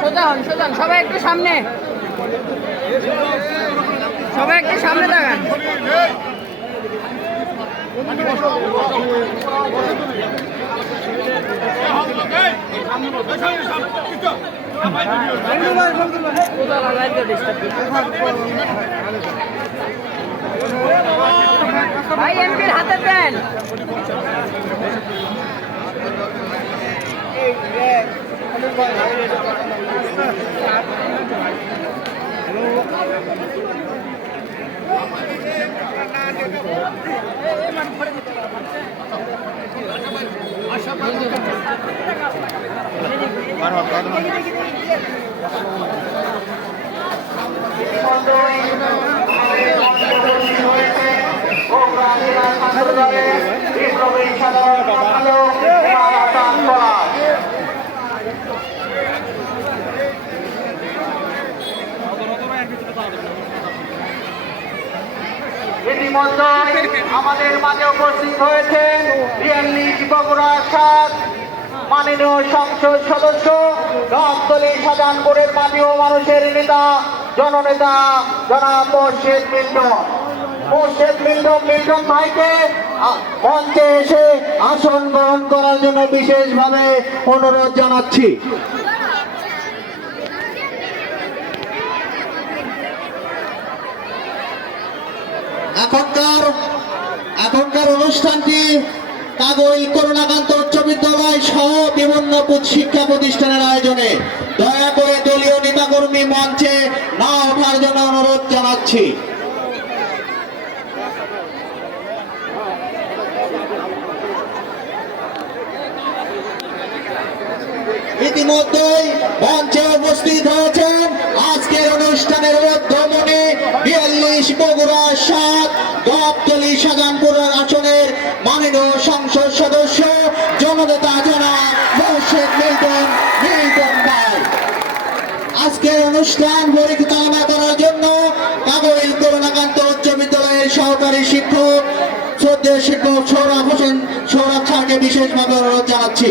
সোজান সবাই একটু সামনে, সবাই একটু সামনে তাকান। ভাই এমপির হাতে দেন। ইতিমধ্যে আমাদের মাঝে উপস্থিত হয়েছেন ৪২ বগুড়া ৭ মাননীয় সংসদ সদস্য গাবতলী শাহজাহানপুরের মাটি ও মানুষের নেতা জননেতা জনাব মোর্শেদ মিল্টন ভাইকে মঞ্চে এসে আসন গ্রহণ করার জন্য বিশেষভাবে অনুরোধ জানাচ্ছি। এখনকার অনুষ্ঠানটি কাগজ করুণাকান্ত উচ্চ বিদ্যালয় সহ বিভিন্ন শিক্ষা প্রতিষ্ঠানের আয়োজনে। দয়া করে দলীয় নেতাকর্মী মঞ্চে না ওঠার জন্য অনুরোধ জানাচ্ছি। ইতিমধ্যেই মঞ্চে উপস্থিত হয়েছেন আজকের অনুষ্ঠানের মধ্যমণি ৪২ বগুড়া ৭ গাবতলী শাহজাহানপুরের আসনের মাননীয় সংসদ সদস্য জননেতা জনাব মোর্শেদ মিল্টন ভাই। আজকের অনুষ্ঠান পরিচালনা করার জন্য কাগজ করুণাকান্ত উচ্চ বিদ্যালয়ের সহকারী শিক্ষক শ্রদ্ধেয় শিক্ষক সৌরভ স্যারকে বিশেষভাবে অনুরোধ জানাচ্ছি।